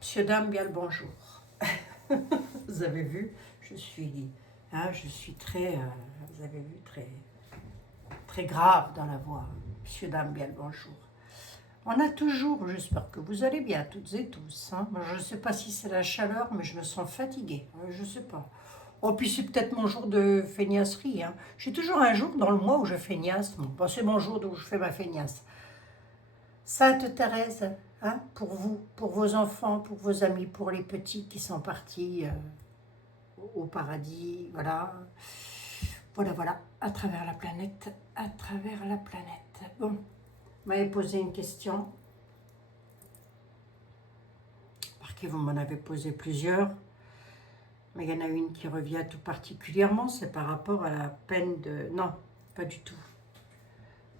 Monsieur, dame, bien le bonjour. Vous avez vu, je suis très, vous avez vu, très grave dans la voix. Monsieur, dame, bien le bonjour. On a toujours, j'espère que vous allez bien, toutes et tous. Hein. Moi, je ne sais pas si c'est la chaleur, mais je me sens fatiguée. Je ne sais pas. Oh, puis c'est peut-être mon jour de feignasserie. Hein. J'ai toujours un jour dans le mois où je feignasse. Bon, c'est mon jour où je fais ma feignasse. Sainte Thérèse, hein, pour vous, pour vos enfants, pour vos amis, pour les petits qui sont partis au paradis, voilà. Voilà, à travers la planète, à travers la planète. Bon, vous m'avez posé une question. Remarquez, vous m'en avez posé plusieurs. Mais il y en a une qui revient tout particulièrement, c'est par rapport à la peine de... Non, pas du tout.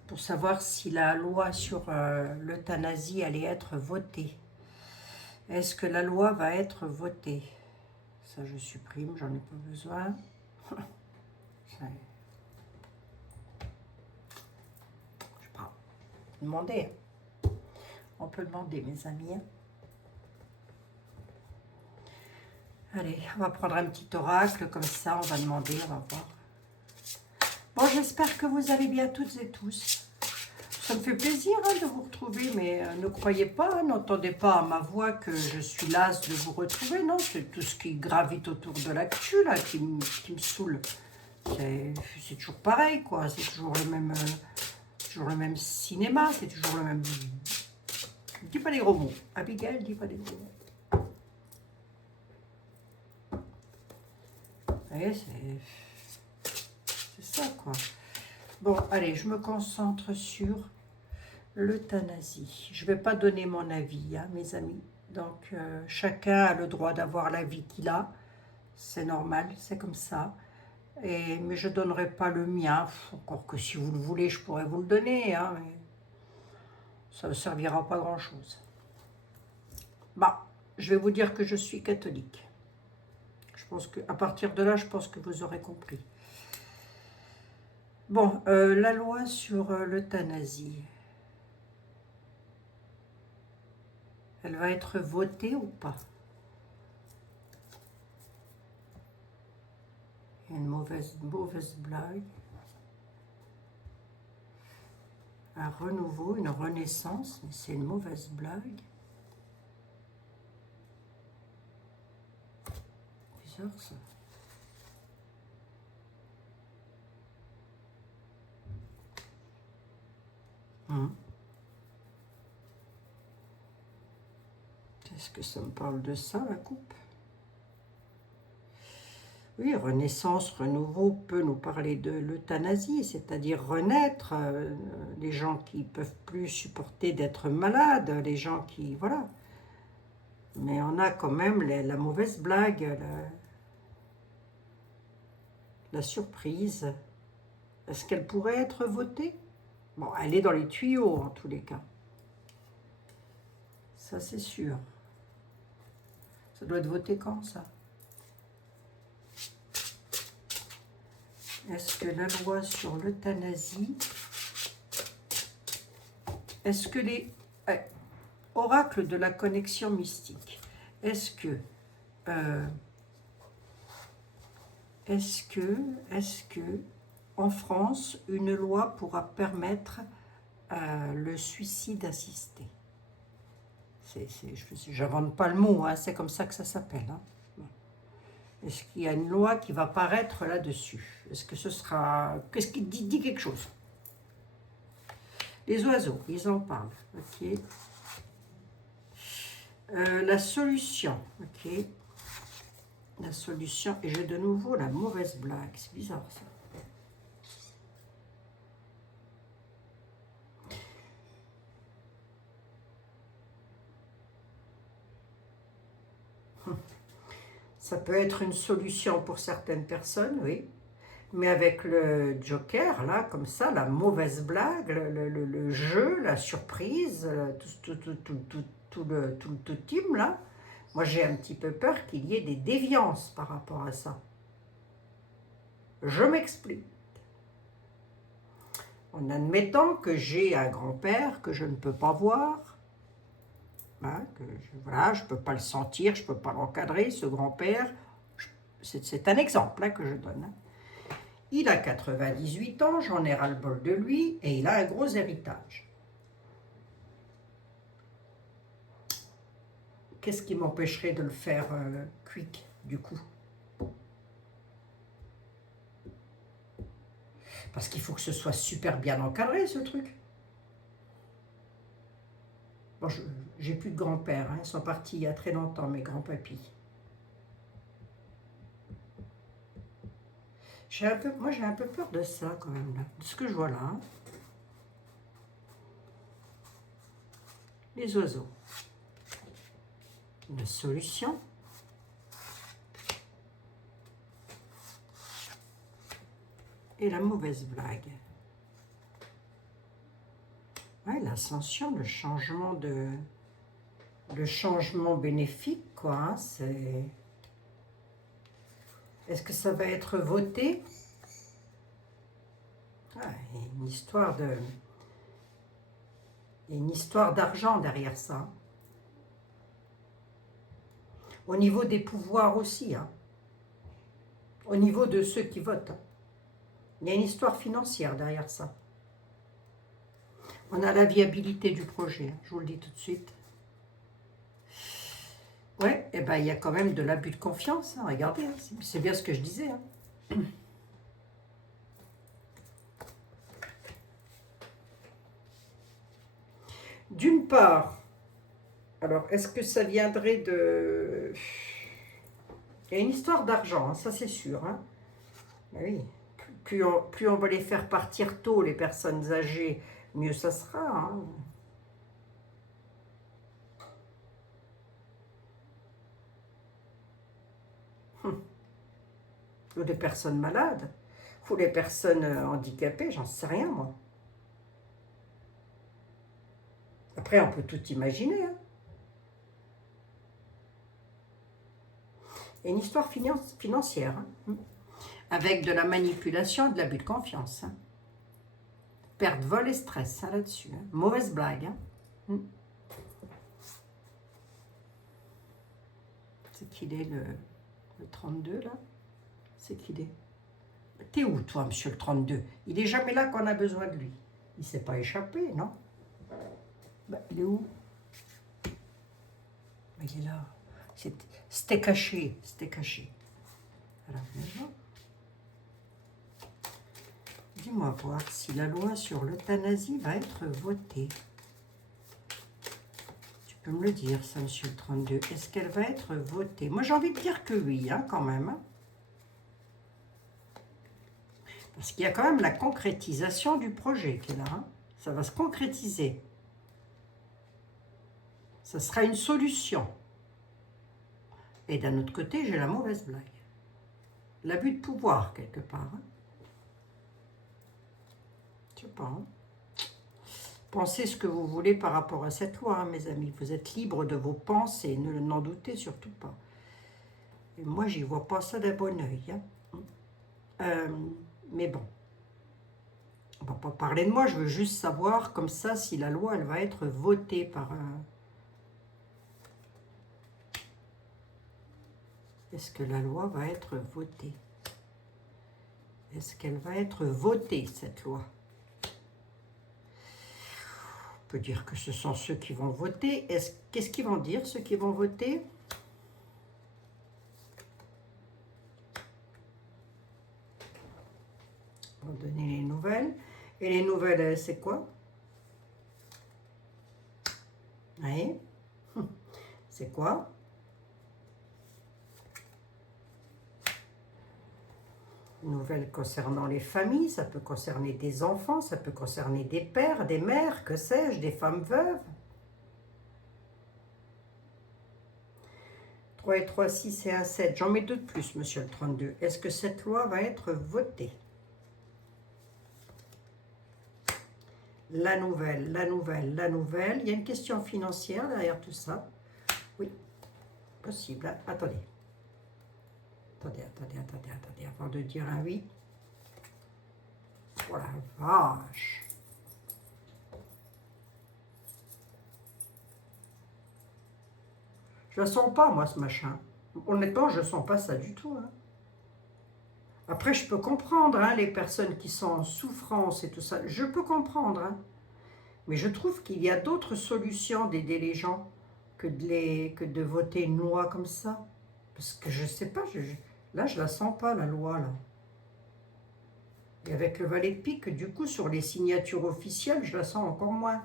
Pour savoir si la loi sur l'euthanasie allait être votée. Est-ce que la loi va être votée? Ça, je supprime, j'en ai pas besoin. Je sais pas. Demander. On peut demander, mes amis. Allez, on va prendre un petit oracle, comme ça, on va demander, on va voir. Bon, j'espère que vous allez bien toutes et tous. Ça me fait plaisir de vous retrouver, mais ne croyez pas, n'entendez pas à ma voix que je suis lasse de vous retrouver. Non, c'est tout ce qui gravite autour de l'actu, là, qui me saoule. C'est toujours pareil, quoi. C'est toujours le même cinéma, c'est toujours le même... Dis pas des gros mots. Abigail, dis pas des gros mots. Vous voyez, c'est ça, quoi. Bon, allez, je me concentre sur l'euthanasie. Je ne vais pas donner mon avis, hein, mes amis. Donc, chacun a le droit d'avoir l'avis qu'il a. C'est normal, c'est comme ça. Mais je ne donnerai pas le mien. Encore que si vous le voulez, je pourrais vous le donner. Hein, mais ça ne servira pas grand-chose. Bah, je vais vous dire que je suis catholique. Je pense qu'à partir de là, je pense que vous aurez compris. Bon, la loi sur l'euthanasie, elle va être votée ou pas? Il y a une mauvaise blague. Un renouveau, une renaissance, mais c'est une mauvaise blague. Bizarre ça. Est-ce que ça me parle de ça, la coupe? Oui, renaissance, renouveau peut nous parler de l'euthanasie, c'est-à-dire renaître, les gens qui ne peuvent plus supporter d'être malades, les gens qui... Voilà. Mais on a quand même la mauvaise blague, la surprise. Est-ce qu'elle pourrait être votée? Bon, elle est dans les tuyaux, en tous les cas. Ça, c'est sûr. Ça doit être voté quand, ça? Est-ce que la loi sur l'euthanasie... Est-ce que les... oracles de la connexion mystique, est-ce que... en France, une loi pourra permettre le suicide assisté? J'invente pas le mot, hein, c'est comme ça que ça s'appelle. Hein. Est-ce qu'il y a une loi qui va paraître là-dessus? Est-ce que ce sera... Qu'est-ce qui dit quelque chose? Les oiseaux, ils en parlent. Ok. La solution. Ok. La solution. Et j'ai de nouveau la mauvaise blague. C'est bizarre ça. Ça peut être une solution pour certaines personnes, oui. Mais avec le Joker, là, comme ça, la mauvaise blague, le jeu, la surprise, tout le team, là, moi j'ai un petit peu peur qu'il y ait des déviances par rapport à ça. Je m'explique. En admettant que j'ai un grand-père que je ne peux pas voir, hein, que voilà, je ne peux pas le sentir, je ne peux pas l'encadrer, ce grand-père. C'est un exemple hein, que je donne. Hein. Il a 98 ans, j'en ai ras-le-bol de lui, et il a un gros héritage. Qu'est-ce qui m'empêcherait de le faire quick, du coup? Parce qu'il faut que ce soit super bien encadré, ce truc. Bon, j'ai plus de grands-pères, hein, ils sont partis il y a très longtemps, mes grands-papis. Moi, j'ai un peu peur de ça, quand même, là, de ce que je vois là. Hein. Les oiseaux. Une solution. Et la mauvaise blague. Ouais, l'ascension, le changement bénéfique, quoi. Hein, c'est... Est-ce que ça va être voté? Ah, il y a une histoire d'argent derrière ça. Au niveau des pouvoirs aussi. Hein. Au niveau de ceux qui votent. Hein. Il y a une histoire financière derrière ça. On a la viabilité du projet, je vous le dis tout de suite. Ouais, et ben il y a quand même de l'abus de confiance, hein, regardez, hein, c'est bien ce que je disais. Hein. D'une part, alors est-ce que ça viendrait de... Il y a une histoire d'argent, hein, ça c'est sûr. Hein. Oui, plus on va les faire partir tôt, les personnes âgées, mieux ça sera. Hein. Ou des personnes malades, ou des personnes handicapées, j'en sais rien moi. Après, on peut tout imaginer. Hein. Et une histoire financière, hein, avec de la manipulation et de l'abus de confiance. Hein. Perte, vol et stress hein, là-dessus. Hein. Mauvaise blague. Hein. C'est qu'il est le 32 là? C'est qu'il est. T'es où toi, monsieur le 32? Il est jamais là quand on a besoin de lui. Il s'est pas échappé, non? Ben, il est où? Ben, il est là. C'était caché, c'était caché. Alors, dis-moi voir si la loi sur l'euthanasie va être votée. Tu peux me le dire, ça, monsieur le 32. Est-ce qu'elle va être votée? Moi, j'ai envie de dire que oui, hein, quand même. Hein. Parce qu'il y a quand même la concrétisation du projet qui est là. Hein. Ça va se concrétiser. Ça sera une solution. Et d'un autre côté, j'ai la mauvaise blague. L'abus de pouvoir, quelque part. Hein. Je sais pas. Hein. Pensez ce que vous voulez par rapport à cette loi, hein, mes amis. Vous êtes libres de vos pensées, n'en doutez surtout pas. Et moi, j'y vois pas ça d'un bon oeil. Hein. Mais bon. On va pas parler de moi, je veux juste savoir, comme ça, si la loi, elle va être votée par... Est-ce que la loi va être votée? Est-ce qu'elle va être votée, cette loi? On peut dire que ce sont ceux qui vont voter. Qu'est-ce qu'ils vont dire, ceux qui vont voter? On va donner les nouvelles. Et les nouvelles, c'est quoi? Oui. C'est quoi? Nouvelles concernant les familles, ça peut concerner des enfants, ça peut concerner des pères, des mères, que sais-je, des femmes veuves. 3 et 3, 6 et 1, 7. J'en mets 2 de plus, monsieur le 32. Est-ce que cette loi va être votée? La nouvelle, la nouvelle, la nouvelle. Il y a une question financière derrière tout ça. Oui, possible. Hein. Attendez. Attendez. Avant de dire un oui. Oh la vache. Je la sens pas, moi, ce machin. Honnêtement, je sens pas ça du tout. Hein. Après, je peux comprendre hein, les personnes qui sont en souffrance et tout ça. Je peux comprendre. Hein. Mais je trouve qu'il y a d'autres solutions d'aider les gens que de voter une loi comme ça. Parce que je sais pas, là, je la sens pas, la loi, là. Et avec le valet de pique, du coup, sur les signatures officielles, je la sens encore moins.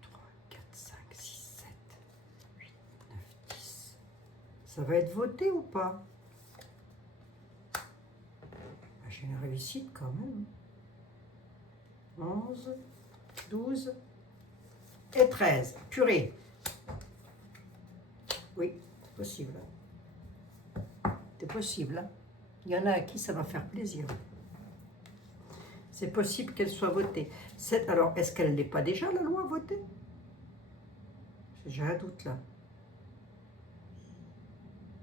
3, 4, 5, 6, 7, 8, 9, 10. Ça va être voté ou pas? J'ai une réussite quand même. 11, 12 et 13. Purée. Oui, c'est possible. C'est possible. Hein. Il y en a à qui ça va faire plaisir. C'est possible qu'elle soit votée. Alors, est-ce qu'elle n'est pas déjà, la loi, votée? J'ai un doute, là.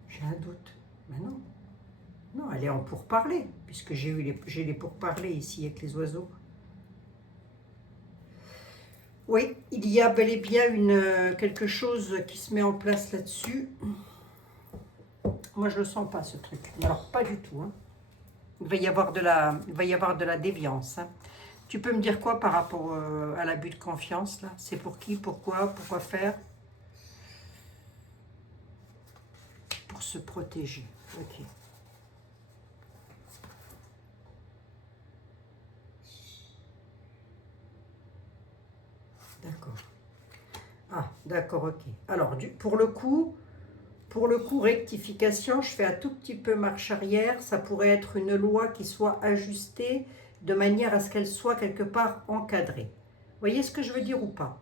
J'ai un doute. Mais non. Non, elle est en pourparlers, puisque j'ai les pourparlers ici avec les oiseaux. Oui, il y a bel et bien quelque chose qui se met en place là-dessus. Moi, je ne le sens pas, ce truc. Alors, pas du tout. Hein. Il va y avoir de la déviance. Hein. Tu peux me dire quoi par rapport à l'abus de confiance, là? C'est pour qui? Pourquoi faire? Pour se protéger. Ok. D'accord. Ah, d'accord, ok. Alors, pour le coup, rectification, je fais un tout petit peu marche arrière. Ça pourrait être une loi qui soit ajustée de manière à ce qu'elle soit quelque part encadrée. Vous voyez ce que je veux dire ou pas?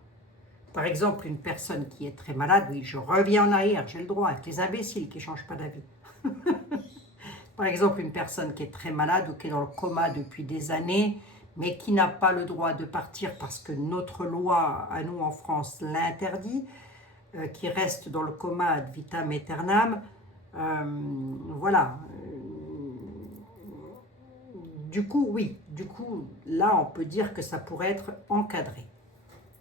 Par exemple, une personne qui est très malade, oui, je reviens en arrière, j'ai le droit, avec les imbéciles qui ne changent pas d'avis. Par exemple, une personne qui est très malade ou qui est dans le coma depuis des années, mais qui n'a pas le droit de partir parce que notre loi, à nous en France, l'interdit, qui reste dans le coma ad vitam aeternam, voilà. Du coup, oui, là, on peut dire que ça pourrait être encadré,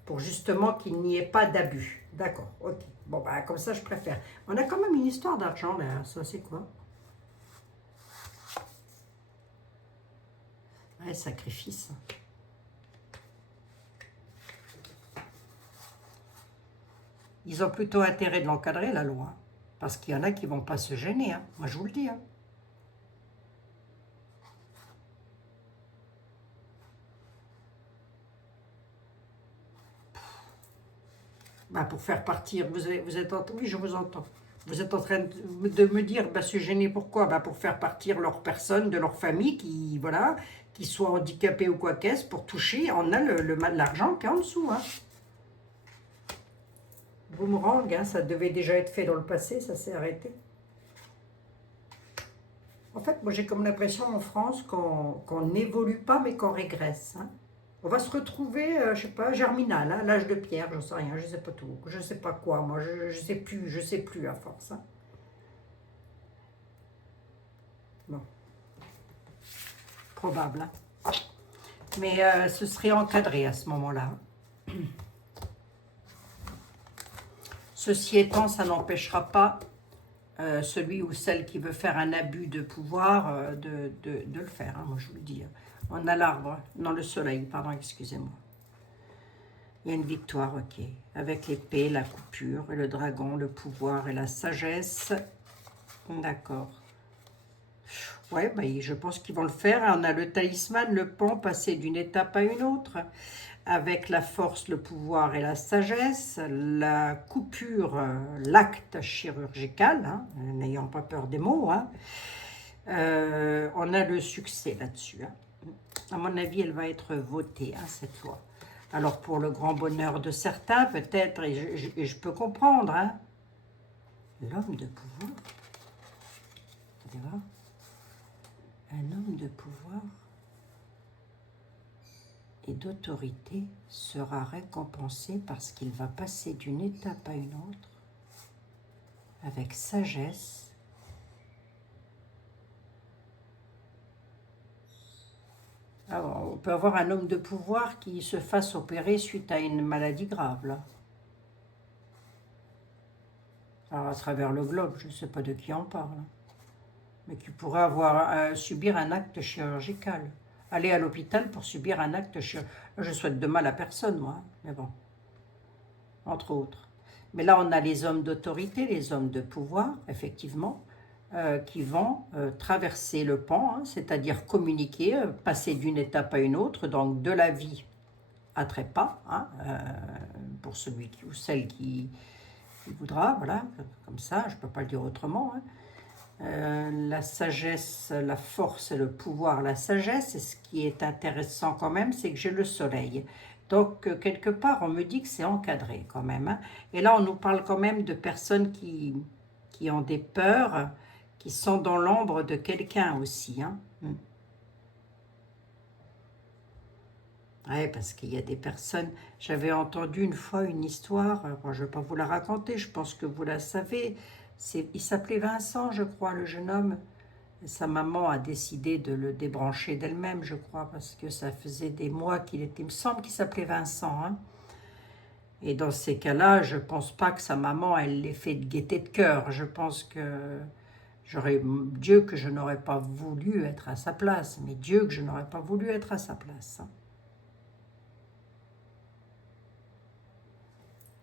pour justement qu'il n'y ait pas d'abus. D'accord, ok. Bon, bah, comme ça, je préfère. On a quand même une histoire d'argent, là. Ça, c'est quoi? Ouais, sacrifice. Ils ont plutôt intérêt de l'encadrer, la loi. Parce qu'il y en a qui ne vont pas se gêner. Hein. Moi, je vous le dis. Hein. Bah, pour faire partir, oui, je vous entends. Vous êtes en train de me dire, bah, se gêner pourquoi? Bah, pour faire partir leur personne de leur famille qui, voilà, qui soit handicapée ou quoi qu'est-ce, pour toucher, on a l'argent qui est en dessous. Hein. Boomerang, hein, ça devait déjà être fait dans le passé, ça s'est arrêté. En fait, moi j'ai comme l'impression en France qu'on n'évolue pas mais qu'on régresse. Hein. On va se retrouver, je sais pas, Germinal, hein, l'âge de pierre, j'en sais rien, je sais pas tout, je sais pas quoi, moi je sais plus à force. Hein. Bon, probable. Hein. Mais ce serait encadré à ce moment-là. Ceci étant, ça n'empêchera pas celui ou celle qui veut faire un abus de pouvoir de le faire, hein, moi je vous le dis. On a l'arbre, non le soleil, pardon, excusez-moi. Il y a une victoire, ok. Avec l'épée, la coupure, et le dragon, le pouvoir et la sagesse. D'accord. Ouais, bah, je pense qu'ils vont le faire. On a le talisman, le pont, passer d'une étape à une autre. Avec la force, le pouvoir et la sagesse. La coupure, l'acte chirurgical, hein, n'ayant pas peur des mots. Hein. On a le succès là-dessus. Hein. À mon avis, elle va être votée, hein, cette loi. Alors, pour le grand bonheur de certains, peut-être, et je peux comprendre, hein, l'homme de pouvoir. Vous allez voir. Un homme de pouvoir et d'autorité sera récompensé parce qu'il va passer d'une étape à une autre avec sagesse. Alors, on peut avoir un homme de pouvoir qui se fasse opérer suite à une maladie grave, là. Alors, à travers le globe, je ne sais pas de qui on parle, hein, mais qui pourrait avoir subir un acte chirurgical. Aller à l'hôpital pour subir un acte chirurgical. Je souhaite de mal à personne, moi, hein, mais bon, entre autres. Mais là, on a les hommes d'autorité, les hommes de pouvoir, effectivement, qui vont traverser le pan, hein, c'est-à-dire communiquer, passer d'une étape à une autre, donc de la vie à trépas, hein, pour celui qui, ou celle qui voudra, voilà, comme ça, je ne peux pas le dire autrement. Hein. La sagesse, la force, le pouvoir, la sagesse, et ce qui est intéressant quand même, c'est que j'ai le soleil. Donc, quelque part, on me dit que c'est encadré quand même. Hein. Et là, on nous parle quand même de personnes qui ont des peurs, qui sont dans l'ombre de quelqu'un aussi. Hein. Oui, parce qu'il y a des personnes... J'avais entendu une fois une histoire, bon, je ne vais pas vous la raconter, je pense que vous la savez. Il s'appelait Vincent, je crois, le jeune homme. Et sa maman a décidé de le débrancher d'elle-même, je crois, parce que ça faisait des mois qu'il était... Il me semble qu'il s'appelait Vincent. Hein. Et dans ces cas-là, je ne pense pas que sa maman, elle l'ait fait de gaieté de cœur. Je pense que... Dieu que je n'aurais pas voulu être à sa place, mais Dieu que je n'aurais pas voulu être à sa place. Hein.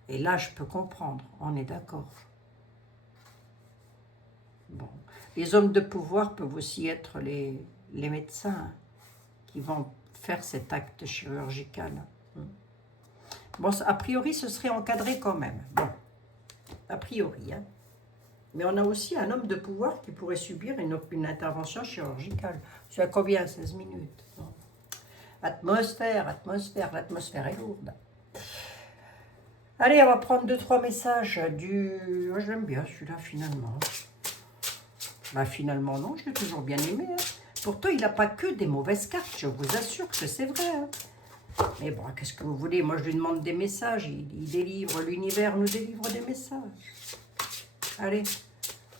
Et là, je peux comprendre, on est d'accord. Bon. Les hommes de pouvoir peuvent aussi être les médecins qui vont faire cet acte chirurgical. Bon, a priori, ce serait encadré quand même. Bon, a priori. Hein. Mais on a aussi un homme de pouvoir qui pourrait subir une intervention chirurgicale. Tu as combien? 16 minutes. Bon. Atmosphère, l'atmosphère est lourde. Allez, on va prendre 2-3 messages du... Oh, je l'aime bien celui-là, finalement. Bah, finalement, non, je l'ai toujours bien aimé. Hein. Pourtant, il n'a pas que des mauvaises cartes, je vous assure que c'est vrai. Hein. Mais bon, qu'est-ce que vous voulez? Moi, je lui demande des messages. Il délivre, l'univers nous délivre des messages. Allez,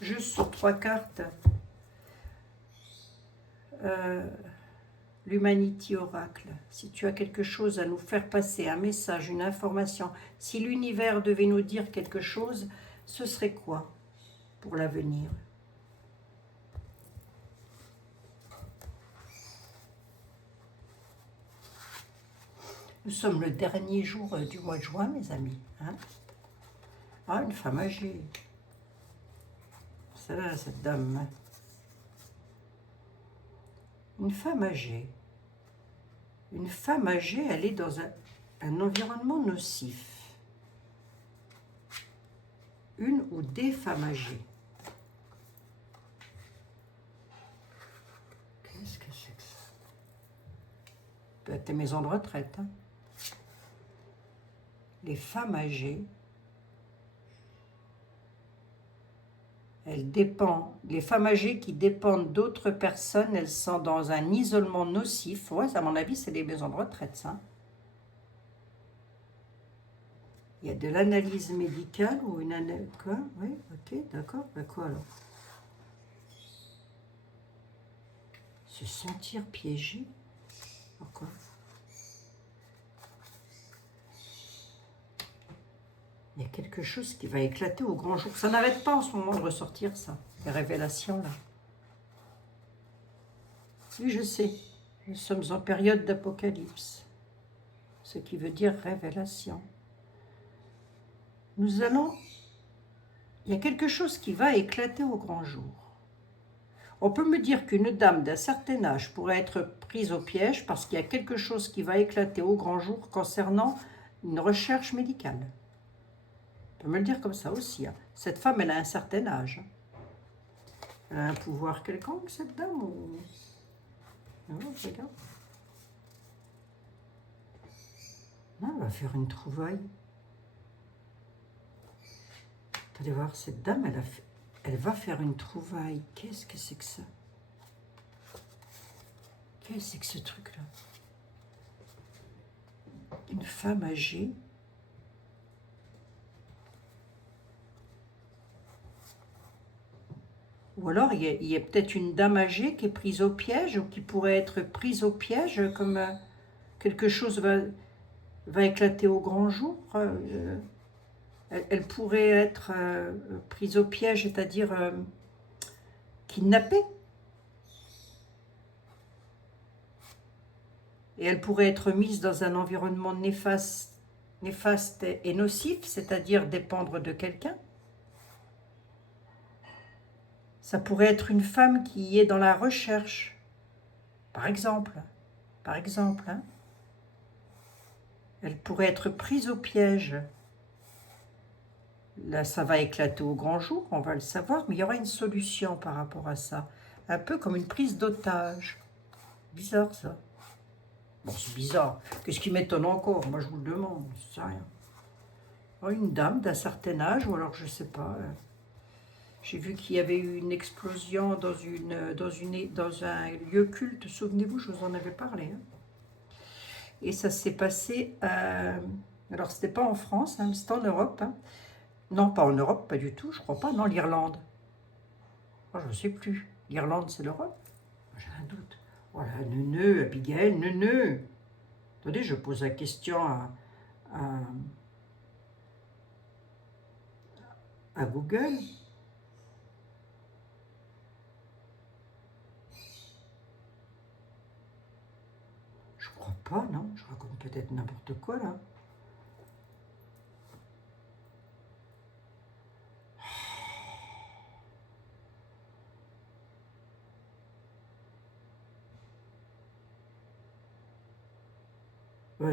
juste sur 3 cartes. L'Humanity Oracle. Si tu as quelque chose à nous faire passer, un message, une information, si l'univers devait nous dire quelque chose, ce serait quoi pour l'avenir? Nous sommes le dernier jour du mois de juin, mes amis. Hein? Ah, une femme âgée. C'est là, cette dame. Hein? Une femme âgée. Une femme âgée, elle est dans un environnement nocif. Une ou des femmes âgées. Qu'est-ce que c'est que ça? Peut-être des maisons de retraite. Hein? Les femmes âgées, elles dépendent, les femmes âgées qui dépendent d'autres personnes, elles sont dans un isolement nocif. Ouais, à mon avis, c'est des maisons de retraite, ça. Il y a de l'analyse médicale ou une analyse... Quoi? Oui, ok, d'accord. Ben quoi alors? Se sentir piégé? Pourquoi? Il y a quelque chose qui va éclater au grand jour. Ça n'arrête pas en ce moment de ressortir, ça. Les révélations, là. Oui, je sais. Nous sommes en période d'apocalypse. Ce qui veut dire révélation. Nous allons... Il y a quelque chose qui va éclater au grand jour. On peut me dire qu'une dame d'un certain âge pourrait être prise au piège parce qu'il y a quelque chose qui va éclater au grand jour concernant une recherche médicale. On peut me le dire comme ça aussi. Hein. Cette femme, elle a un certain âge. Elle a un pouvoir quelconque, cette dame ou... Non, regarde. Non, elle va faire une trouvaille. Allez voir, cette dame, elle va faire une trouvaille. Qu'est-ce que c'est que ça? Qu'est-ce que c'est que ce truc-là? Une femme âgée. Ou alors, il y a peut-être une dame âgée qui est prise au piège ou qui pourrait être prise au piège comme quelque chose va éclater au grand jour. Elle pourrait être prise au piège, c'est-à-dire kidnappée. Et elle pourrait être mise dans un environnement néfaste et nocif, c'est-à-dire dépendre de quelqu'un. Ça pourrait être une femme qui est dans la recherche, par exemple. Hein. Elle pourrait être prise au piège. Là, ça va éclater au grand jour, on va le savoir, mais il y aura une solution par rapport à ça. Un peu comme une prise d'otage. Bizarre, ça. Bon, c'est bizarre. Qu'est-ce qui m'étonne encore? Moi, je vous le demande, je sais rien. Une dame d'un certain âge, ou alors je sais pas. J'ai vu qu'il y avait eu une explosion dans un lieu culte. Souvenez-vous, je vous en avais parlé. Hein. Et ça s'est passé... alors, c'était pas en France, hein, c'était en Europe. Hein. Non, pas en Europe, pas du tout, je crois pas. Non, l'Irlande. Oh, je ne sais plus. L'Irlande, c'est l'Europe? J'ai un doute. Voilà, neuneu, Abigail, neuneu. Attendez, je pose la question à Google. Je crois pas, non? Je raconte peut-être n'importe quoi, là.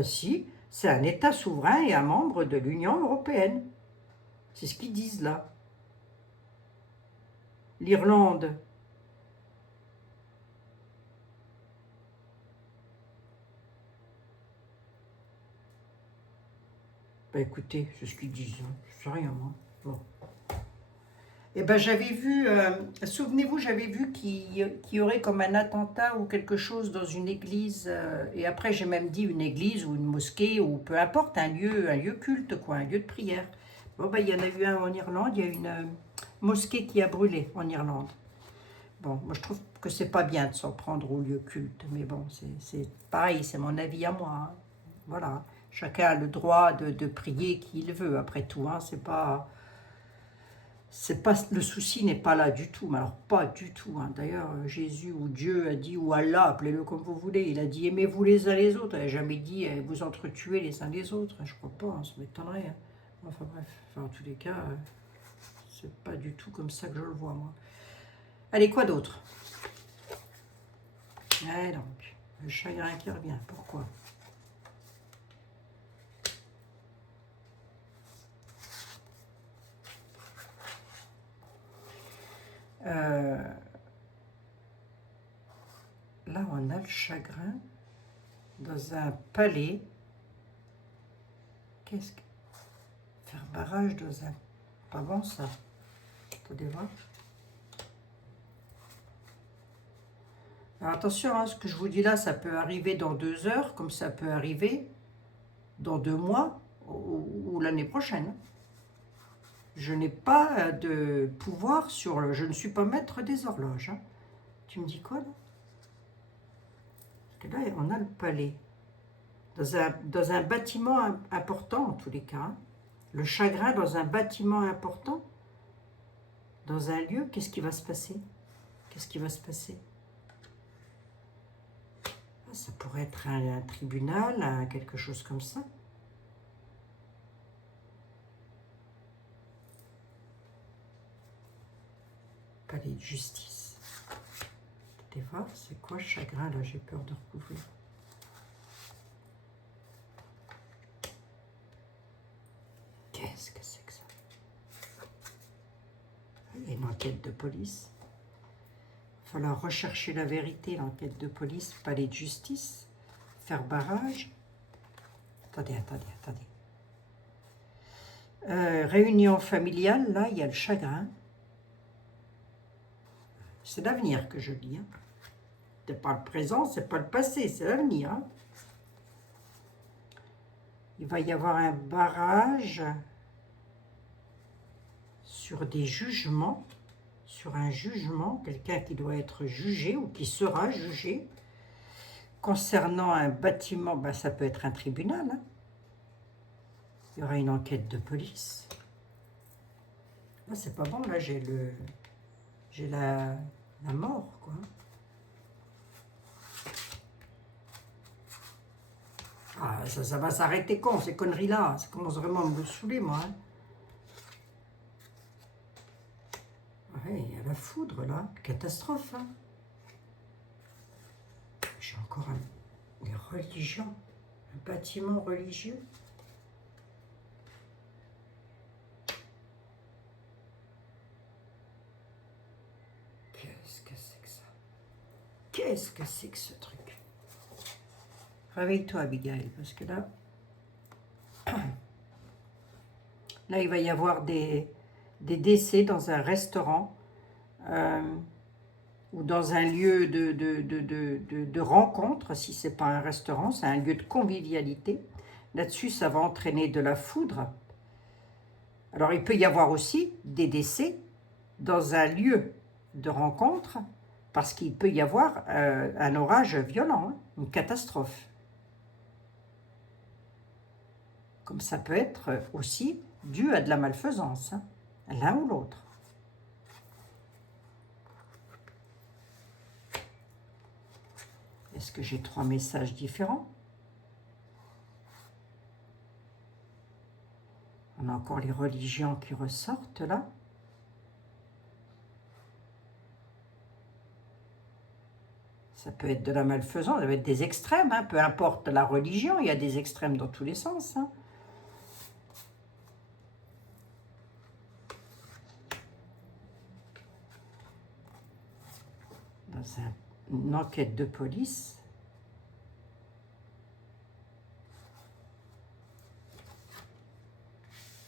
Si, c'est un État souverain et un membre de l'Union européenne. C'est ce qu'ils disent là. L'Irlande. Bah écoutez, c'est ce qu'ils disent. Hein. Je sais rien, moi. Bon. Eh ben j'avais vu, souvenez-vous, j'avais vu qu'il y aurait comme un attentat ou quelque chose dans une église, et après j'ai même dit une église ou une mosquée ou peu importe, un lieu culte, quoi, un lieu de prière. Bon ben il y en a eu un en Irlande, il y a une mosquée qui a brûlé en Irlande. Bon, moi je trouve que c'est pas bien de s'en prendre au lieu culte, mais bon, c'est pareil, c'est mon avis à moi. Hein. Voilà, chacun a le droit de prier qui il veut, après tout, hein, c'est pas le souci n'est pas là du tout, mais alors pas du tout. Hein. D'ailleurs, Jésus ou Dieu a dit, ou Allah, appelez-le comme vous voulez, il a dit aimez-vous les uns les autres. Il n'a jamais dit vous entretuez les uns les autres. Je crois pas, hein, ça m'étonnerait. Hein. Enfin bref, en tous les cas, c'est pas du tout comme ça que je le vois, moi. Allez, quoi d'autre? Donc, le chagrin qui revient, pourquoi? Là, on a le chagrin dans un palais. Qu'est-ce que... Faire barrage dans un... Pas bon, ça. Attendez voir. Alors attention, hein, ce que je vous dis là, ça peut arriver dans 2 heures, comme ça peut arriver dans 2 mois ou l'année prochaine. Je n'ai pas de pouvoir sur le... Je ne suis pas maître des horloges. Hein. Tu me dis quoi, là? Parce que là, on a le palais. Dans un bâtiment important, en tous les cas. Hein. Le chagrin dans un bâtiment important, dans un lieu, qu'est-ce qui va se passer? Qu'est-ce qui va se passer? Ça pourrait être un tribunal, quelque chose comme ça. Palais de justice. Allez voir, c'est quoi chagrin là? J'ai peur de recouvrir. Qu'est-ce que c'est que ça? Il y a une enquête de police. Il va falloir rechercher la vérité, l'enquête de police, palais de justice, faire barrage. Attendez. Réunion familiale, là, il y a le chagrin. C'est l'avenir que je lis. Hein. C'est pas le présent, c'est pas le passé, c'est l'avenir. Hein. Il va y avoir un barrage sur des jugements, sur un jugement, quelqu'un qui doit être jugé ou qui sera jugé concernant un bâtiment, ben ça peut être un tribunal. Hein. Il y aura une enquête de police. Ah, c'est pas bon, là, j'ai la mort, quoi. Ah, ça va s'arrêter quand, ces conneries-là? Ça commence vraiment à me saouler, moi. Hein. Ouais, il y a la foudre, là. Catastrophe, hein. J'ai encore une religion, un bâtiment religieux. Qu'est-ce que c'est que ça? Qu'est-ce que c'est que ce truc? Réveille-toi, Abigail, parce que là, il va y avoir des décès dans un restaurant ou dans un lieu de rencontre. Si ce n'est pas un restaurant, c'est un lieu de convivialité. Là-dessus, ça va entraîner de la foudre. Alors, il peut y avoir aussi des décès dans un lieu de rencontre, parce qu'il peut y avoir un orage violent, hein, une catastrophe. Comme ça peut être aussi dû à de la malfaisance, hein, l'un ou l'autre. Est-ce que j'ai 3 messages différents? On a encore les religions qui ressortent là. Ça peut être de la malfaisance, ça peut être des extrêmes, hein, peu importe la religion, il y a des extrêmes dans tous les sens. Hein. Dans une enquête de police,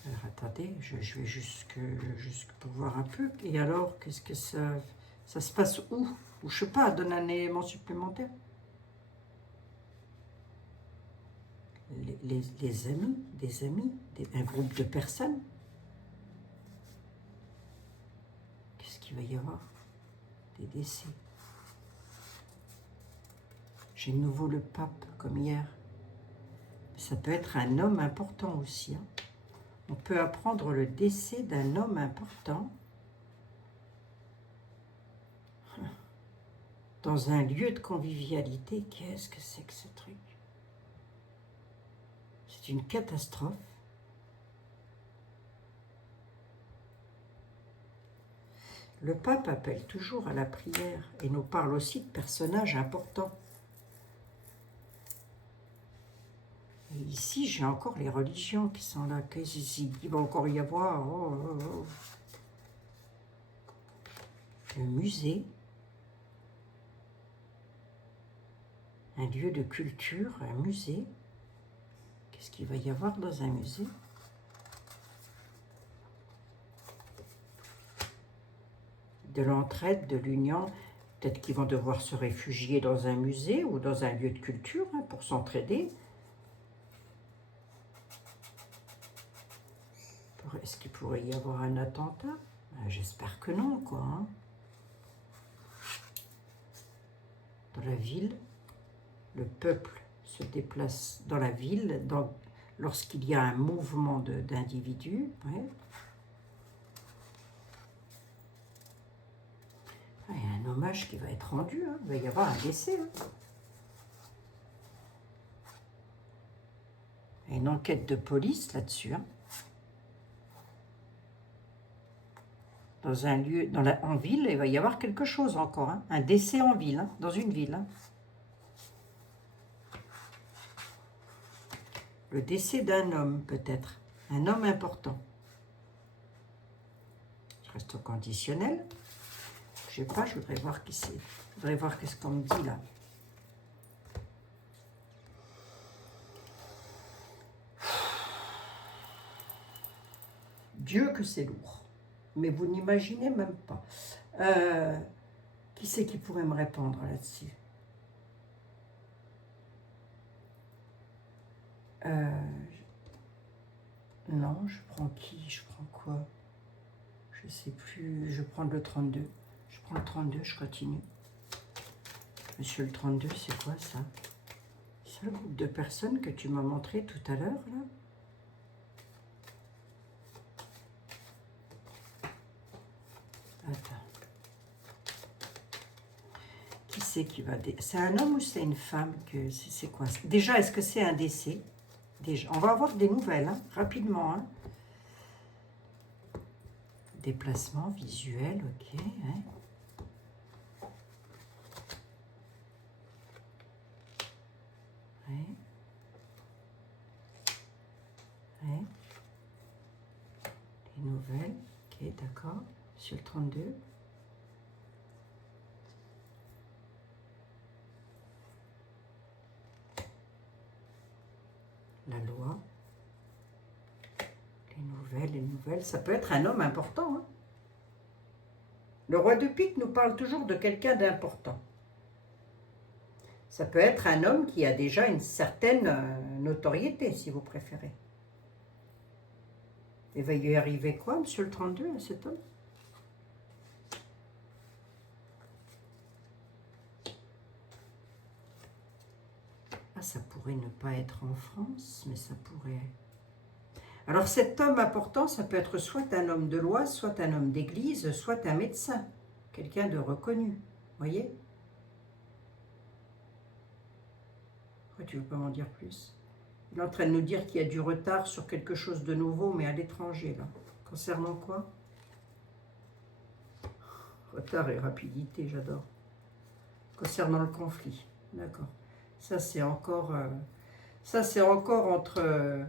alors attendez, je vais jusque pour voir un peu. Et alors, qu'est-ce que ça se passe où? Ou je sais pas, donne un élément supplémentaire. Les amis, des amis, un groupe de personnes. Qu'est-ce qu'il va y avoir? Des décès. J'ai de nouveau le pape, comme hier. Ça peut être un homme important aussi. Hein. On peut apprendre le décès d'un homme important dans un lieu de convivialité. Qu'est-ce que c'est que ce truc? C'est une catastrophe. Le pape appelle toujours à la prière et nous parle aussi de personnages importants. Et ici, j'ai encore les religions qui sont là. Qu'est-ce qu'il va encore y avoir? Le musée. Un lieu de culture, un musée. Qu'est-ce qu'il va y avoir dans un musée? De l'entraide, de l'union. Peut-être qu'ils vont devoir se réfugier dans un musée ou dans un lieu de culture hein, pour s'entraider. Est-ce qu'il pourrait y avoir un attentat? J'espère que non, quoi. Hein. Dans la ville, le peuple se déplace dans la ville lorsqu'il y a un mouvement d'individus. Ouais. Il y a un hommage qui va être rendu. Hein. Il va y avoir un décès. Hein. Il y a une enquête de police là-dessus. Hein. Dans un lieu, en ville, il va y avoir quelque chose encore. Hein. Un décès en ville, hein, dans une ville. Hein. Le décès d'un homme, peut-être. Un homme important. Je reste au conditionnel. Je sais pas, je voudrais voir qui c'est. Je voudrais voir qu'est-ce qu'on me dit là. Dieu que c'est lourd. Mais vous n'imaginez même pas. Qui c'est qui pourrait me répondre là-dessus? Non, je prends qui? Je prends quoi? Je sais plus. Je prends le 32. Je prends le 32, je continue. Monsieur le 32, c'est quoi ça? C'est le groupe de personnes que tu m'as montré tout à l'heure, là? décès qui va... C'est un homme ou c'est une femme que c'est quoi? Déjà, est-ce que c'est un décès? Déjà, on va avoir des nouvelles, hein, rapidement. Hein. Déplacement visuel, ok. Hein. Ouais. Ouais. Les nouvelles, ok, d'accord. Sur le 32. La loi. Les nouvelles. Ça peut être un homme important. Hein. Le roi de pique nous parle toujours de quelqu'un d'important. Ça peut être un homme qui a déjà une certaine notoriété, si vous préférez. Et va y arriver quoi, monsieur le 32, à cet homme? Ah, ça pourrait ne pas être en France, mais ça pourrait... Alors cet homme important, ça peut être soit un homme de loi, soit un homme d'église, soit un médecin, quelqu'un de reconnu, voyez? Pourquoi tu ne veux pas m'en dire plus? Il est en train de nous dire qu'il y a du retard sur quelque chose de nouveau, mais à l'étranger, là. Concernant quoi? Retard et rapidité, j'adore. Concernant le conflit, d'accord. Ça, c'est encore entre...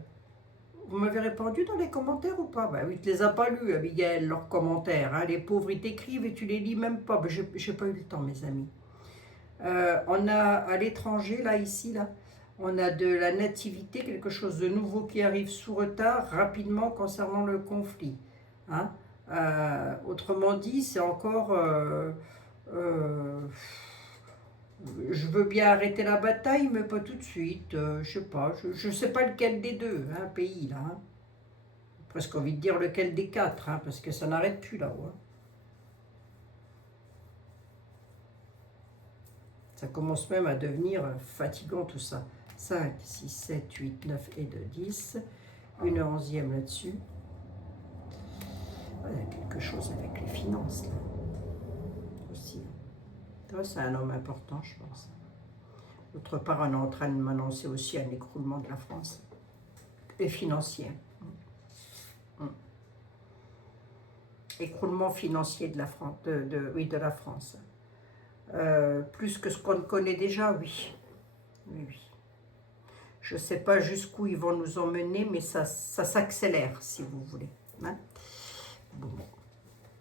Vous m'avez répondu dans les commentaires ou pas? Bah oui, tu les as pas lus, Abigail, leurs commentaires. Hein. Les pauvres, ils t'écrivent et tu les lis même pas. Bah, j'ai pas eu le temps, mes amis. On a à l'étranger, là, ici, là, on a de la nativité, quelque chose de nouveau qui arrive sous retard, rapidement concernant le conflit. Hein. Autrement dit, c'est encore... je veux bien arrêter la bataille, mais pas tout de suite. Je sais pas. Je sais pas lequel des deux, hein, pays, là. Hein. Presque envie de dire lequel des quatre, hein, parce que ça n'arrête plus là-haut. Hein. Ça commence même à devenir fatigant tout ça. 5, 6, 7, 8, 9 et 2, 10. Une 11e là-dessus. Il y a quelque chose avec les finances là. Aussi. Toi, c'est un homme important, je pense. D'autre part, on est en train de m'annoncer aussi un écroulement de la France. Et financier. Écroulement financier de la France. Oui, de la France. Plus que ce qu'on connaît déjà, oui. Oui, oui. Je ne sais pas jusqu'où ils vont nous emmener, mais ça s'accélère, si vous voulez. Hein? Bon.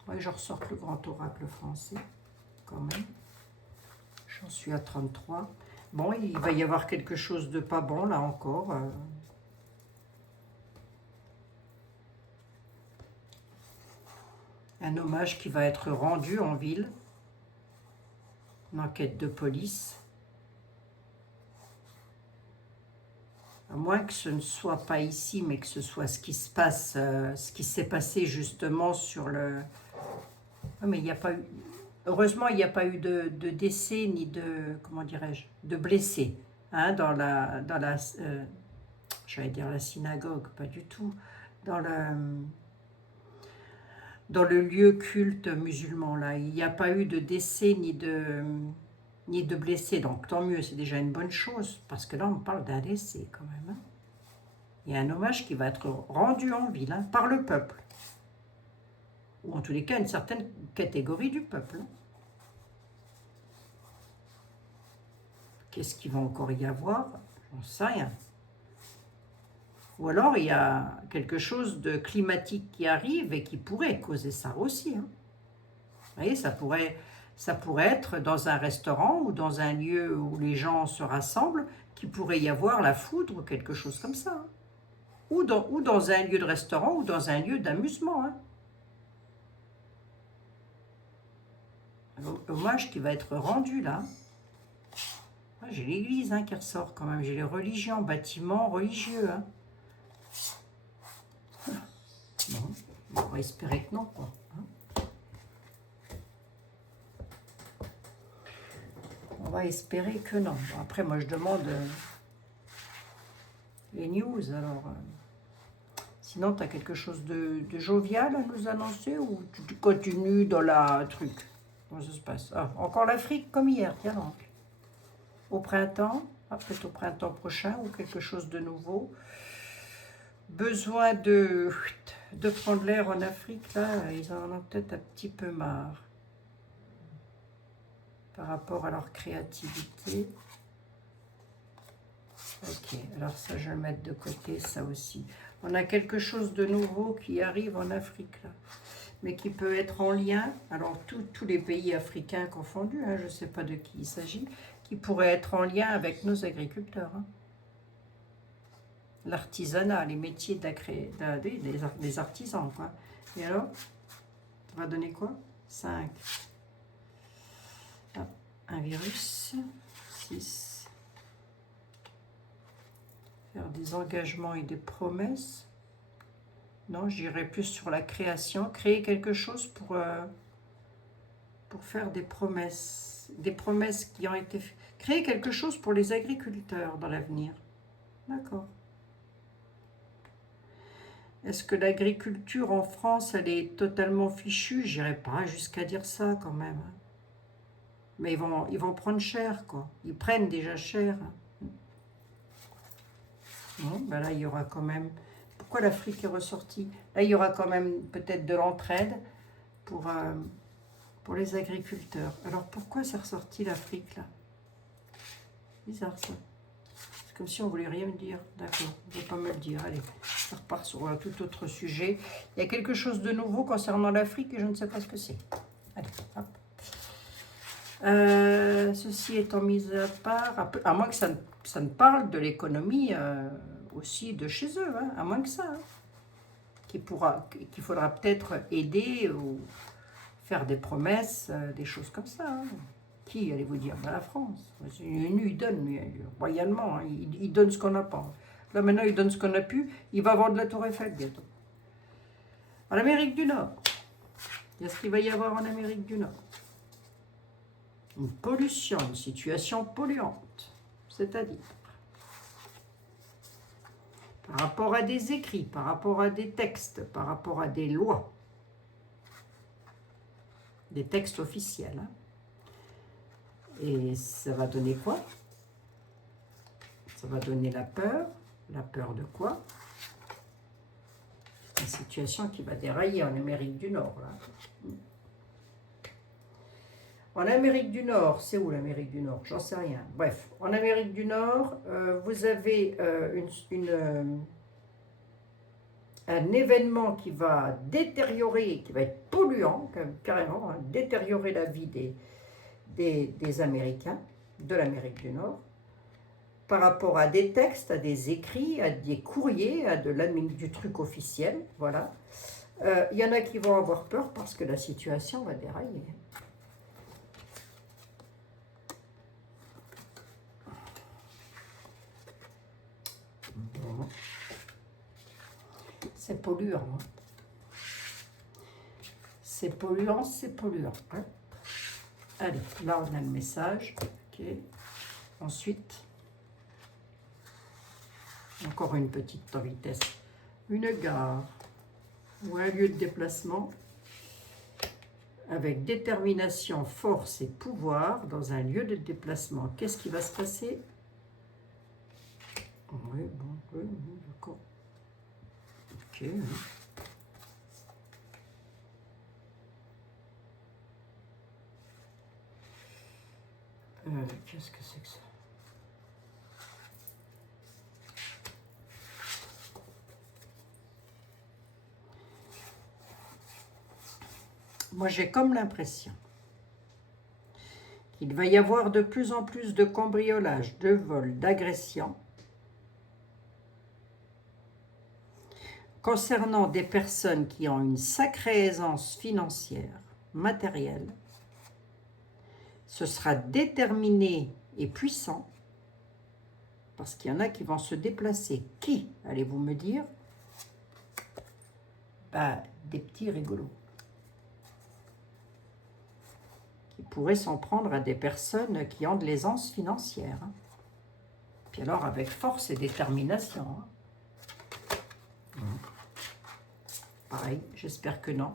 Ouais, je ressors le grand oracle français, quand même. J'en suis à 33. Bon, il va y avoir quelque chose de pas bon, là encore. Un hommage qui va être rendu en ville. Une enquête de police. À moins que ce ne soit pas ici, mais que ce soit ce qui se passe, ce qui s'est passé justement sur le... Oh, mais il n'y a pas eu... Heureusement, il n'y a pas eu de décès ni de, comment dirais-je, de blessés hein, dans la j'allais dire la synagogue, pas du tout, dans le lieu culte musulman là. Il n'y a pas eu de décès ni de blessés, donc tant mieux, c'est déjà une bonne chose, parce que là on parle d'un décès quand même. Hein. Il y a un hommage qui va être rendu en ville hein, par le peuple, ou en tous les cas une certaine catégorie du peuple. Hein. Qu'est-ce qu'il va encore y avoir? J'en sais rien. Ou alors il y a quelque chose de climatique qui arrive et qui pourrait causer ça aussi. Hein. Vous voyez, ça pourrait être dans un restaurant ou dans un lieu où les gens se rassemblent, qu'il pourrait y avoir la foudre ou quelque chose comme ça. Hein. Ou dans un lieu de restaurant ou dans un lieu d'amusement. Hein. Hommage qui va être rendu là. J'ai l'église hein, qui ressort quand même. J'ai les religions, bâtiments religieux. Hein. Bon, on va espérer que non, quoi. Hein. On va espérer que non. Bon, après, moi, je demande les news, alors... Sinon, tu as quelque chose de jovial à nous annoncer ou tu continues dans la truc, Comment ça se passe? Ah, encore l'Afrique comme hier, tiens donc. Au printemps, peut-être au printemps prochain ou quelque chose de nouveau. Besoin de prendre l'air en Afrique, là, ils en ont peut-être un petit peu marre par rapport à leur créativité. Ok, alors ça je vais le mettre de côté, ça aussi. On a quelque chose de nouveau qui arrive en Afrique, là, mais qui peut être en lien, alors tous les pays africains confondus, hein, je ne sais pas de qui il s'agit, qui pourrait être en lien avec nos agriculteurs. Hein. L'artisanat, les métiers des artisans. Quoi. Et alors, ça va donner quoi? 5. Ah, un virus. 6. Faire des engagements et des promesses. Non, j'irai plus sur la création. Créer quelque chose pour faire des promesses. Des promesses qui ont été... Créer quelque chose pour les agriculteurs dans l'avenir. D'accord. Est-ce que l'agriculture en France, elle est totalement fichue? J'irai pas jusqu'à dire ça quand même. Mais ils vont prendre cher, quoi. Ils prennent déjà cher. Bon, ben là, il y aura quand même... Pourquoi l'Afrique est ressortie? Là, il y aura quand même peut-être de l'entraide pour les agriculteurs. Alors, pourquoi c'est ressorti l'Afrique, là? Bizarre, ça. C'est comme si on voulait rien me dire. D'accord, on ne veut pas me le dire. Allez, ça repart sur un tout autre sujet. Il y a quelque chose de nouveau concernant l'Afrique et je ne sais pas ce que c'est. Allez, hop. Ceci étant mis à part, à moins que ça ne parle de l'économie aussi de chez eux, hein, à moins que ça. Hein, qu'il faudra peut-être aider ou faire des promesses, des choses comme ça. Hein. Qui, allez-vous dire? Ben, la France. Il donne, royalement, hein, il donne ce qu'on n'a pas. Là, maintenant, il donne ce qu'on a pu. Il va vendre la Tour Eiffel bientôt. En Amérique du Nord, qu'est-ce qu'il va y avoir en Amérique du Nord? Une pollution, une situation polluante. C'est-à-dire, par rapport à des écrits, par rapport à des textes, par rapport à des lois, des textes officiels, hein. Et ça va donner quoi? Ça va donner la peur. La peur de quoi? Une situation qui va dérailler en Amérique du Nord. Là. En Amérique du Nord, c'est où l'Amérique du Nord? J'en sais rien. Bref, en Amérique du Nord, vous avez un événement qui va détériorer, qui va être polluant, carrément, hein, détériorer la vie des Américains, de l'Amérique du Nord, par rapport à des textes, à des écrits, à des courriers, à du truc officiel, voilà. Il y en a qui vont avoir peur parce que la situation va dérailler. Bon. C'est polluant. Hein. C'est polluant, c'est polluant. Hein. Allez, là on a le message. Ok. Ensuite, encore une petite vitesse. Une gare ou un lieu de déplacement avec détermination, force et pouvoir dans un lieu de déplacement. Qu'est-ce qui va se passer? Oui, bon, oui, d'accord. Ok. Qu'est-ce que c'est que ça? Moi, j'ai comme l'impression qu'il va y avoir de plus en plus de cambriolages, de vols, d'agressions concernant des personnes qui ont une sacrée aisance financière, matérielle. Ce sera déterminé et puissant parce qu'il y en a qui vont se déplacer. Qui, allez-vous me dire? Bah, des petits rigolos. Qui pourraient s'en prendre à des personnes qui ont de l'aisance financière. Hein. Puis alors, avec force et détermination. Hein. Pareil, j'espère que non.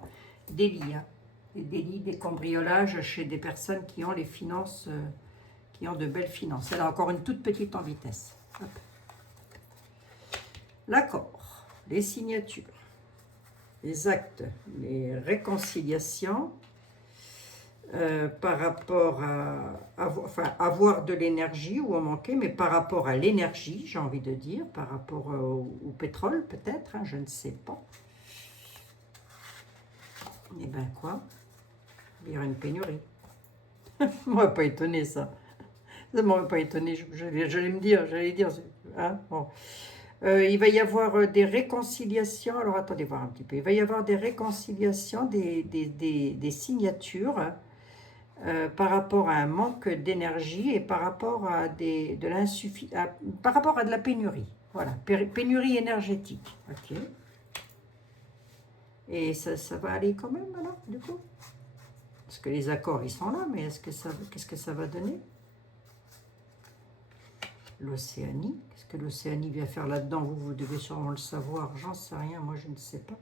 Délit, hein. des délits, des cambriolages chez des personnes qui ont les finances, qui ont de belles finances. Elle a encore une toute petite en vitesse. L'accord, les signatures, les actes, les réconciliations, par rapport avoir de l'énergie ou en manquer, mais par rapport à l'énergie, j'ai envie de dire, par rapport au pétrole peut-être, hein, je ne sais pas. Et ben quoi? Il y aura une pénurie. Ça ne m'aurait pas étonné ça. Ça ne m'aurait pas étonné, j'allais dire, hein, bon. Il va y avoir des réconciliations, alors attendez voir un petit peu, il va y avoir des réconciliations, des signatures, par rapport à un manque d'énergie et par rapport à par rapport à de la pénurie. Voilà, pénurie énergétique. Ok. Et ça va aller quand même alors, du coup? Parce que les accords, ils sont là, mais qu'est-ce que ça va donner? L'Océanie. Qu'est-ce que l'Océanie vient faire là-dedans? Vous devez sûrement le savoir. J'en sais rien, moi je ne sais pas.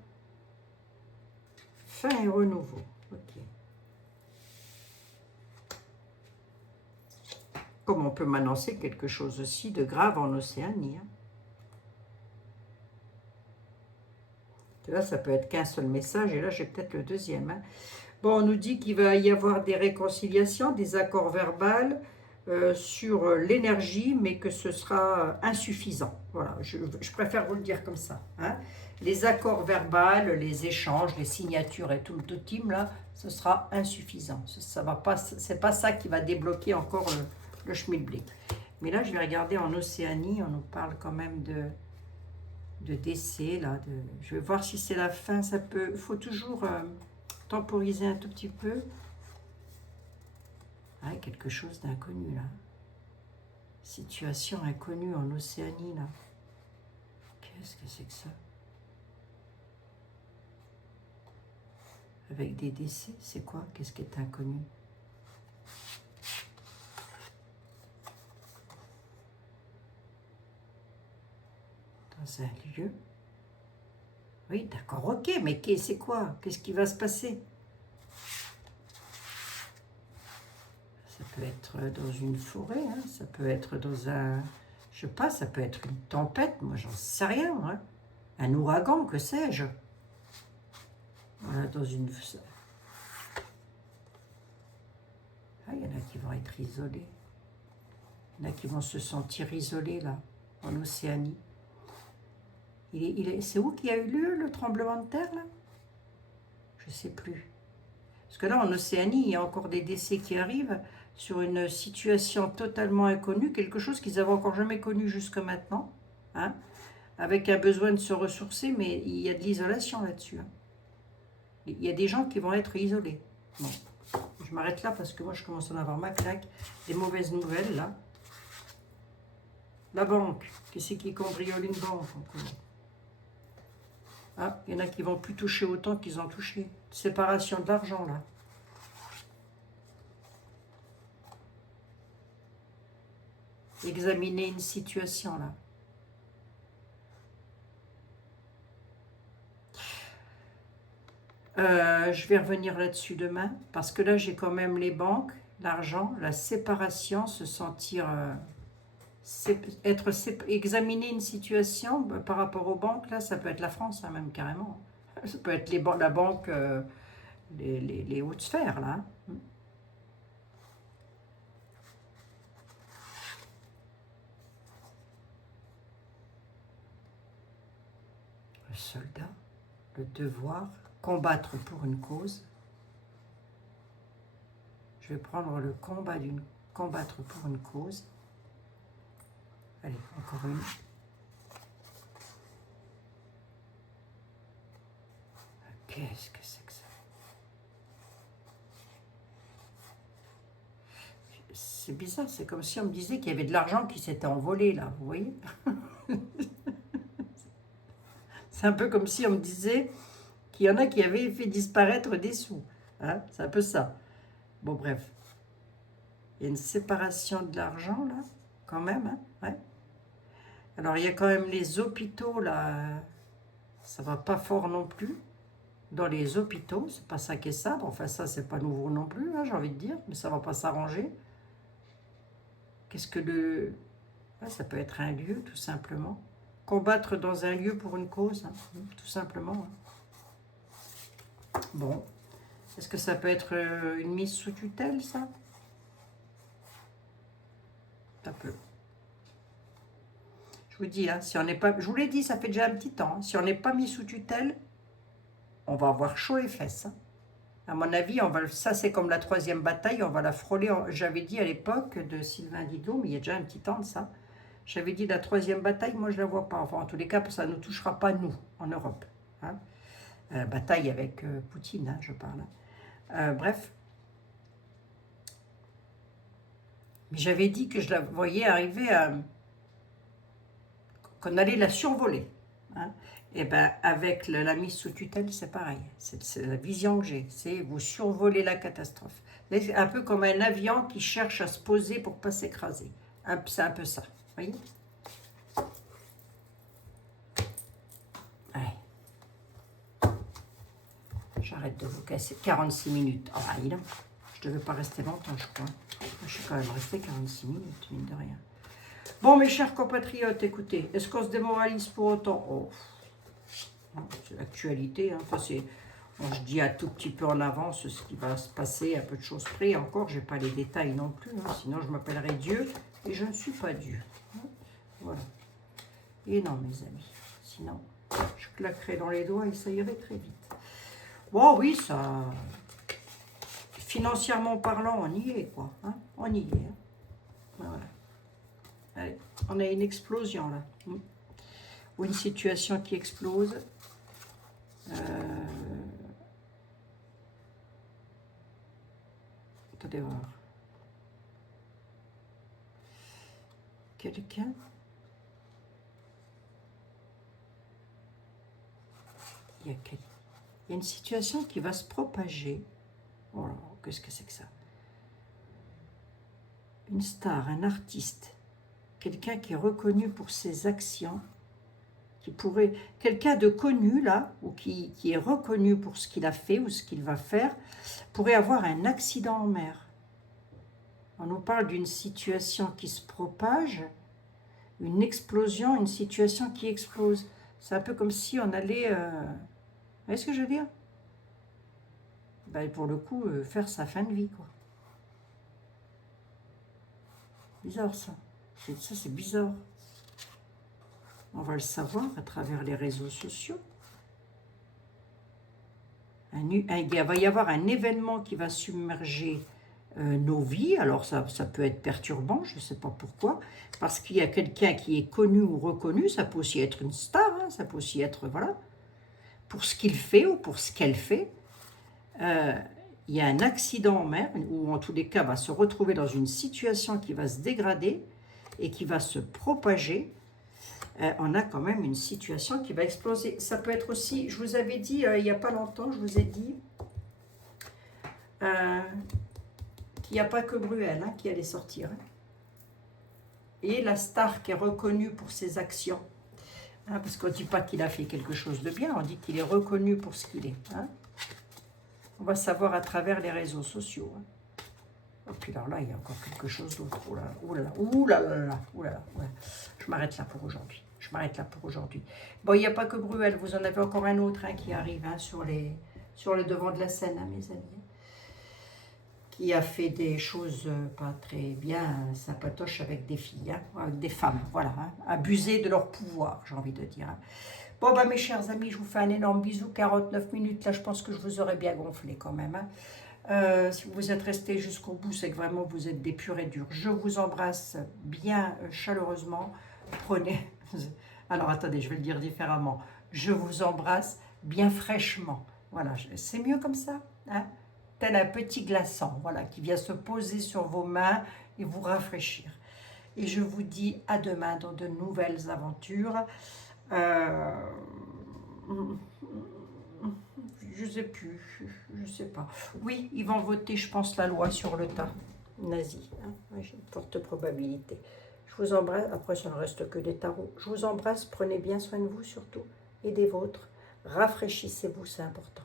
Fin et renouveau. Ok. Comme on peut m'annoncer quelque chose aussi de grave en Océanie. Hein. Là, ça peut être qu'un seul message, et là, j'ai peut-être le deuxième. Hein. Bon, on nous dit qu'il va y avoir des réconciliations, des accords verbaux sur l'énergie, mais que ce sera insuffisant. Voilà, je préfère vous le dire comme ça. Hein. Les accords verbaux, les échanges, les signatures et tout le team, là, ce sera insuffisant. Ça va pas, c'est pas ça qui va débloquer encore le schmilblick. Mais là, je vais regarder en Océanie, on nous parle quand même de décès, là. Je vais voir si c'est la fin, ça peut... Il faut toujours temporiser un tout petit peu. Ah, quelque chose d'inconnu, là. Situation inconnue en Océanie, là. Qu'est-ce que c'est que ça? Avec des décès, c'est quoi? Qu'est-ce qui est inconnu? Dans un lieu. Oui, d'accord, ok, mais c'est quoi? Qu'est-ce qui va se passer? Ça peut être dans une forêt, hein, ça peut être dans un... Je sais pas, ça peut être une tempête, moi j'en sais rien. Hein. Un ouragan, que sais-je? Voilà, dans une... Ah, il y en a qui vont être isolés. Il y en a qui vont se sentir isolés, là, en Océanie. C'est où qu'il y a eu lieu, le tremblement de terre, là? Je ne sais plus. Parce que là, en Océanie, il y a encore des décès qui arrivent sur une situation totalement inconnue, quelque chose qu'ils n'avaient encore jamais connu jusqu'à maintenant, hein, avec un besoin de se ressourcer, mais il y a de l'isolation là-dessus. Hein. Il y a des gens qui vont être isolés. Bon, je m'arrête là parce que moi, je commence à en avoir ma claque. Des mauvaises nouvelles, là. La banque. Qu'est-ce qui cambriole une banque encore? Ah, il y en a qui vont plus toucher autant qu'ils ont touché. Séparation de l'argent, là. Examiner une situation, là. Je vais revenir là-dessus demain, parce que là, j'ai quand même les banques, l'argent, la séparation, se sentir... examiner une situation par rapport aux banques, là, ça peut être la France, hein, même carrément. Ça peut être la banque, les hautes sphères, là. Hein. Le soldat, le devoir, combattre pour une cause. Je vais prendre le combattre pour une cause. Allez, encore une. Qu'est-ce que c'est que ça? C'est bizarre, c'est comme si on me disait qu'il y avait de l'argent qui s'était envolé, là, vous voyez? C'est un peu comme si on me disait qu'il y en a qui avaient fait disparaître des sous. Hein, c'est un peu ça. Bon, bref. Il y a une séparation de l'argent, là, quand même. Hein, ouais. Alors, il y a quand même les hôpitaux, là. Ça va pas fort non plus. dans les hôpitaux. C'est pas ça qui est ça. Enfin, ça, c'est pas nouveau non plus, hein, j'ai envie de dire, mais ça va pas s'arranger. Qu'est-ce que le... Ouais, ça peut être un lieu, tout simplement. Combattre dans un lieu pour une cause, hein, tout simplement. Hein. Bon. Est-ce que ça peut être une mise sous tutelle, ça? Ça peut. Je vous dis, hein, si on n'est pas... Je vous l'ai dit, ça fait déjà un petit temps. Hein, si on n'est pas mis sous tutelle, on va avoir chaud les fesses. Hein. À mon avis, ça c'est comme la troisième bataille, on va la frôler. J'avais dit à l'époque de Sylvain Didot, mais il y a déjà un petit temps de ça, j'avais dit la troisième bataille, moi je ne la vois pas. Enfin, en tous les cas, ça ne nous touchera pas, nous, en Europe. Hein. Bataille avec Poutine, hein, je parle. Bref. Mais j'avais dit que je la voyais arriver à... qu'on allait la survoler. Hein. Et bien, avec la mise sous tutelle, c'est pareil. C'est la vision que j'ai. C'est vous survoler la catastrophe. C'est un peu comme un avion qui cherche à se poser pour ne pas s'écraser. C'est un peu ça. Vous voyez? Ouais. J'arrête de vous casser. 46 minutes. Ah, bah, non. Je ne devais pas rester longtemps, je crois. Je suis quand même resté 46 minutes, mine de rien. Bon, mes chers compatriotes, écoutez, est-ce qu'on se démoralise pour autant? Oh, c'est l'actualité. Hein. Enfin, bon, je dis un tout petit peu en avance ce qui va se passer, à peu de choses près. Encore, je n'ai pas les détails non plus. Hein. Sinon, je m'appellerai Dieu et je ne suis pas Dieu. Hein. Voilà. Et non, mes amis. Sinon, je claquerai dans les doigts et ça irait très vite. Bon, oui, ça... Financièrement parlant, on y est, quoi. Hein. On y est. Hein. Voilà. Allez, on a une explosion, là. Ou une situation qui explose. Attendez voir. Quelqu'un. Il y a une situation qui va se propager. Oh là, qu'est-ce que c'est que ça? Une star, un artiste, quelqu'un qui est reconnu pour ses actions, qui pourrait, quelqu'un de connu là, ou qui est reconnu pour ce qu'il a fait ou ce qu'il va faire, pourrait avoir un accident en mer. On nous parle d'une situation qui se propage, une explosion, une situation qui explose. C'est un peu comme si on allait... Vous voyez ce que je veux dire? Ben, pour le coup, faire sa fin de vie, quoi. Bizarre, ça. Ça, c'est bizarre. On va le savoir à travers les réseaux sociaux. Il va y avoir un événement qui va submerger nos vies. Alors, ça peut être perturbant, je ne sais pas pourquoi, parce qu'il y a quelqu'un qui est connu ou reconnu. Ça peut aussi être une star, hein, ça peut aussi être, voilà, pour ce qu'il fait ou pour ce qu'elle fait. Il y a un accident en mer, ou en tous les cas va se retrouver dans une situation qui va se dégrader et qui va se propager. On a quand même une situation qui va exploser. Ça peut être aussi, je vous avais dit il n'y a pas longtemps, je vous ai dit qu'il n'y a pas que Bruel hein, qui allait sortir. Hein. Et la star qui est reconnue pour ses actions. Hein, parce qu'on ne dit pas qu'il a fait quelque chose de bien, on dit qu'il est reconnu pour ce qu'il est. Hein. On va savoir à travers les réseaux sociaux. Hein. Et puis alors là, il y a encore quelque chose d'autre. Oh là là, oh là là, oh là là, oh là là. Je m'arrête là pour aujourd'hui. Je m'arrête là pour aujourd'hui. Bon, il n'y a pas que Bruel. Vous en avez encore un autre hein, qui arrive hein, sur le devant de la scène, hein, mes amis. Qui a fait des choses pas très bien sympatoches avec des filles, hein, avec des femmes. Voilà, hein, abuser de leur pouvoir, j'ai envie de dire. Hein. Bon, bah, mes chers amis, je vous fais un énorme bisou. 49 minutes, là, je pense que je vous aurais bien gonflé quand même. Hein. Si vous êtes restés jusqu'au bout, c'est que vraiment vous êtes des purs et durs. Je vous embrasse bien chaleureusement. Prenez... Alors, attendez, je vais le dire différemment. Je vous embrasse bien fraîchement. Voilà, c'est mieux comme ça, hein? Tel un petit glaçon, voilà, qui vient se poser sur vos mains et vous rafraîchir. Et je vous dis à demain dans de nouvelles aventures. Je sais plus, je sais pas. Oui, ils vont voter, je pense, la loi sur le tas nazi. Hein. J'ai une forte probabilité. Je vous embrasse. Après, ça ne reste que des tarots. Je vous embrasse. Prenez bien soin de vous surtout et des vôtres. Rafraîchissez-vous, c'est important.